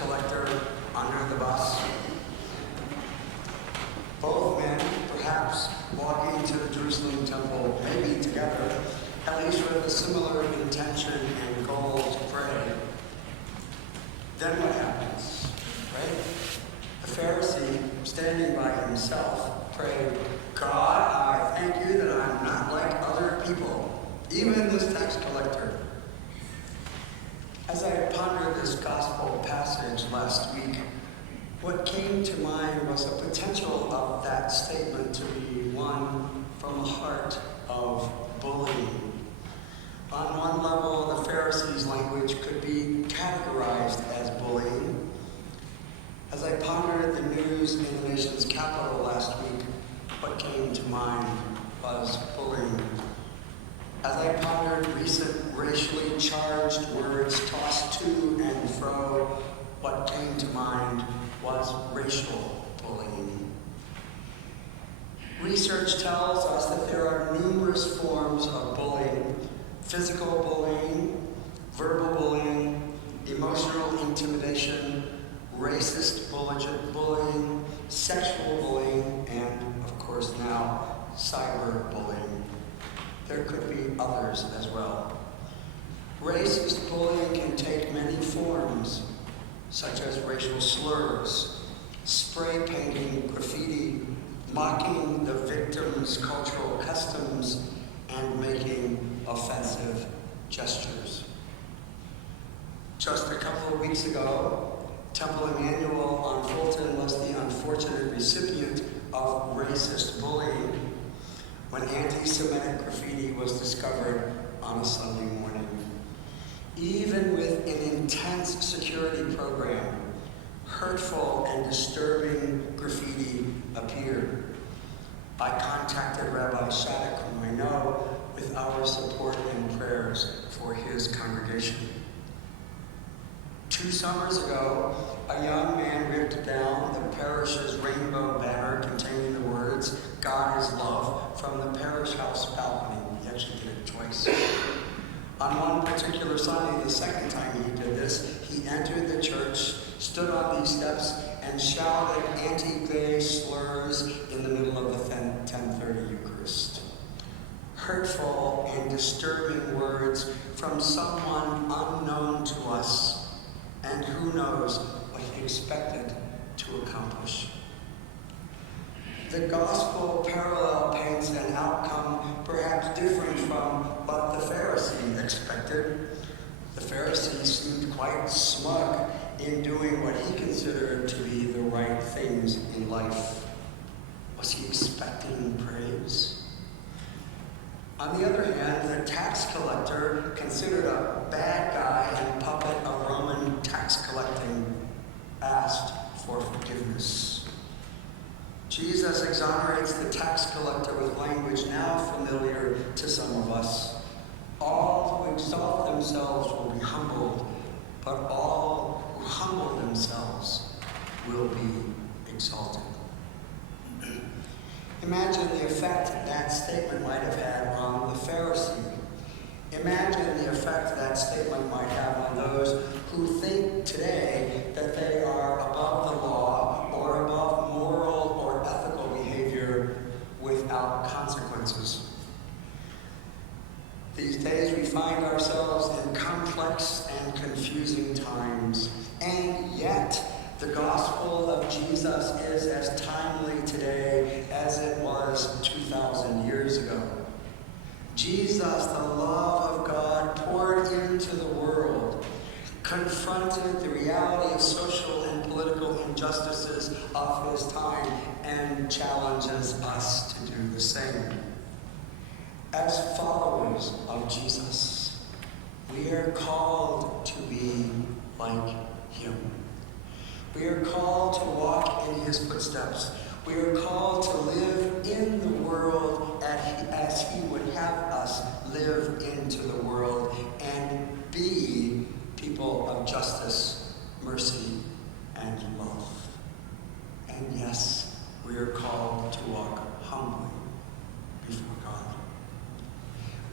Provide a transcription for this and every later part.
collector under the bus. Both men, perhaps walking to the Jerusalem temple, maybe together, at least with a similar intention and goal to pray. Then what happens, right? The Pharisee, standing by himself, prayed, God, I thank you that I'm not like other people, even this tax collector. As I pondered this gospel passage last week, what came to mind was a potential of that statement to be one from a heart of bullying. On one level, the Pharisees' language could be categorized as bullying. As I pondered the news in the nation's capital last week, what came to mind was bullying. As I pondered recent racially charged words tossed to and fro, what came to mind was racial bullying. Research tells us that there are numerous forms of bullying: physical bullying, verbal bullying, emotional intimidation, racist bullying, sexual bullying, and, of course now, cyberbullying. There could be others as well. Racist bullying can take many forms, such as racial slurs, spray painting, graffiti, mocking the victim's cultural customs, and making offensive gestures. Just a couple of weeks ago, Temple Emmanuel on Fulton was the unfortunate recipient of racist bullying when anti-Semitic graffiti was discovered on a Sunday morning. Even with an intense security program, hurtful and disturbing graffiti appeared. I contacted Rabbi Sirach, whom I know, with our support and prayers for his congregation. 2 summers ago, a young man ripped down the parish's rainbow banner containing the words, God is love, from the parish house balcony. He actually did it twice. On one particular Sunday, the second time he did this, he entered the church, stood on these steps, and shouted anti-gay slurs in the middle of the 10:30 Eucharist. Hurtful and disturbing words from someone unknown to us, and who knows what he expected to accomplish. The gospel parallel paints an outcome perhaps different from what the Pharisee expected. The Pharisee seemed quite smug in doing what he considered to be the right things in life. Was he expecting praise? On the other hand, the tax collector, considered a bad guy and puppet of Roman tax collecting, asked for forgiveness. Jesus exonerates the tax collector with language now familiar to some of us. All who exalt themselves will be humbled, but all who humble themselves will be exalted. Imagine the effect that statement might have had on the Pharisee. Imagine the effect that statement might have on those who think today that they are above the law or above moral or ethical behavior without consequences. These days we find ourselves in complex and confusing times, and yet the gospel of Jesus is as timely today as it was 2,000 years ago. Jesus, the love of God poured into the world, confronted the reality of social and political injustices of his time, and challenges us to do the same. As followers of Jesus, we are called to be like him. We are called to walk in his footsteps. We are called to live in the world as he would have us live into the world and be people of justice, mercy, and love. And yes, we are called to walk humbly before God.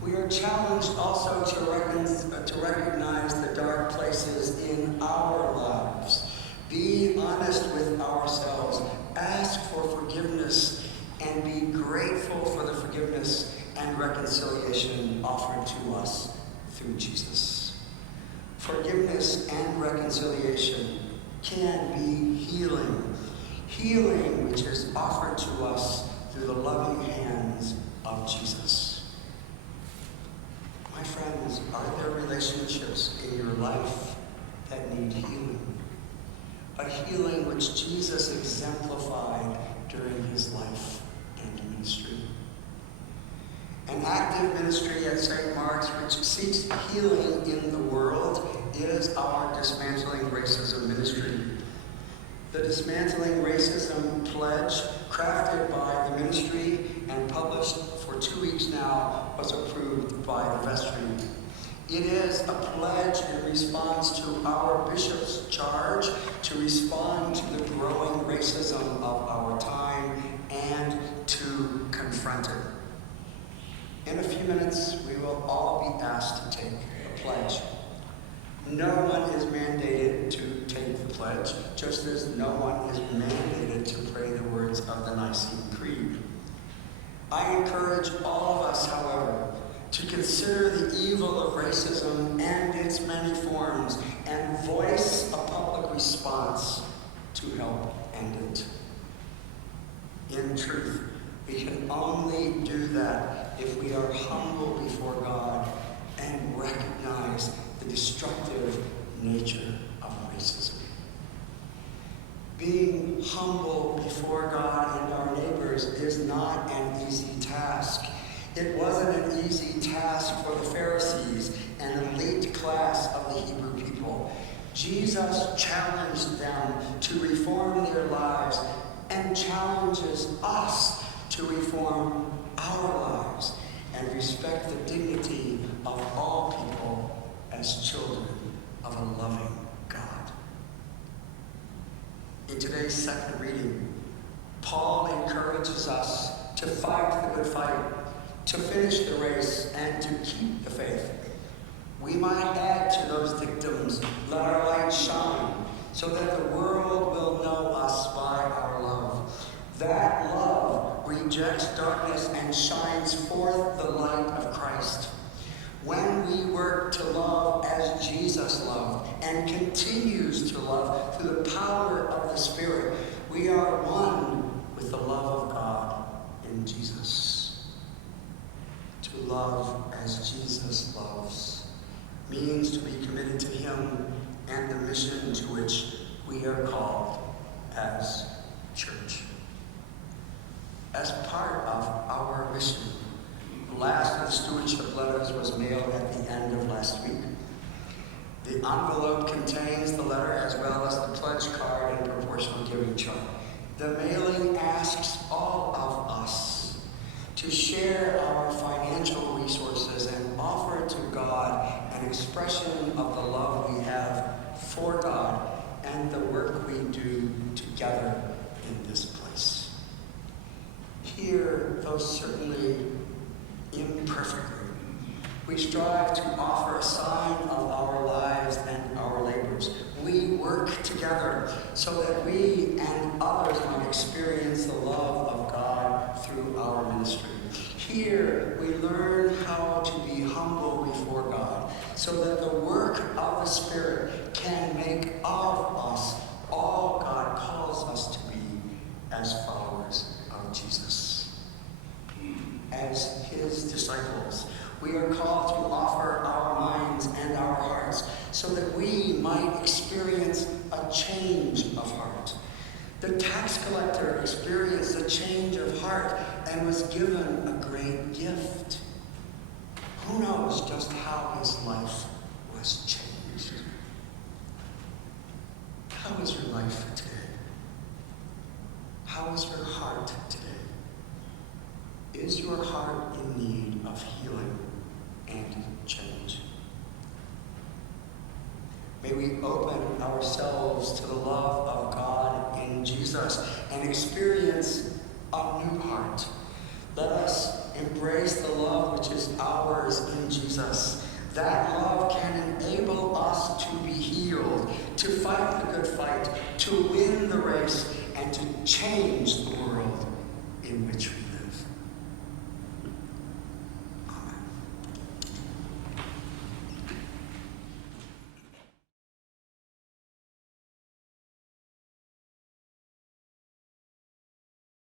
We are challenged also to recognize the dark places in our lives. reconciliation offered to us through Jesus. Forgiveness and reconciliation can be healing. Healing which is offered to us through the loving hands of Jesus. My friends, are there relationships in your life that need healing? A healing which Jesus exemplified during his life and ministry. An active ministry at St. Mark's which seeks healing in the world is our Dismantling Racism ministry. The Dismantling Racism pledge, crafted by the ministry and published for 2 weeks now, was approved by the vestry. It is a pledge in response to our bishop's charge to respond to the growing racism of our time and to confront it. In a few minutes, we will all be asked to take a pledge. No one is mandated to take the pledge, just as no one is mandated to pray the words of the Nicene Creed. I encourage all of us, however, to consider the evil of racism and its many forms and voice a public response to help end it. In truth, we can only do that if we are humble before God and recognize the destructive nature of racism. Being humble before God and our neighbors is not an easy task. It wasn't an easy task for the Pharisees, an elite class of the Hebrew people. Jesus challenged them to reform their lives and challenges us to reform our lives and respect the dignity of all people as children of a loving God. In today's second reading, Paul encourages us to fight the good fight, to finish the race, and to keep the faith. We might add to those dictums, let our light shine, so that the world will know us by our love. That love rejects darkness and shines forth the light of Christ. When we work to love as Jesus loved and continues to love through the power of the Spirit, we are one with the love of God in Jesus. To love as Jesus loves means to be committed to him and the mission to which we are called as church. As part of our mission, the last of the stewardship letters was mailed at the end of last week. The envelope contains the letter as well as the pledge card and proportional giving chart. The mailing asks all of us to share our financial resources and offer to God an expression of the love we have for God and the work we do together in this place. Here, though certainly imperfectly, we strive to offer a sign of our lives and our labors. We work together so that we and others might experience the love of God through our ministry. Here, we learn how to be humble before God so that the work of the Spirit can make of us all God calls us to be as followers of Jesus. As his disciples, we are called to offer our minds and our hearts so that we might experience a change of heart. The tax collector experienced a change of heart and was given a great gift. Who knows just how his life was changed? How is your life today? How is your heart today? Is your heart in need of healing and change? May we open ourselves to the love of God in Jesus and experience a new heart. Let us embrace the love which is ours in Jesus. That love can enable us to be healed, to fight the good fight, to win the race, and to change the world in which we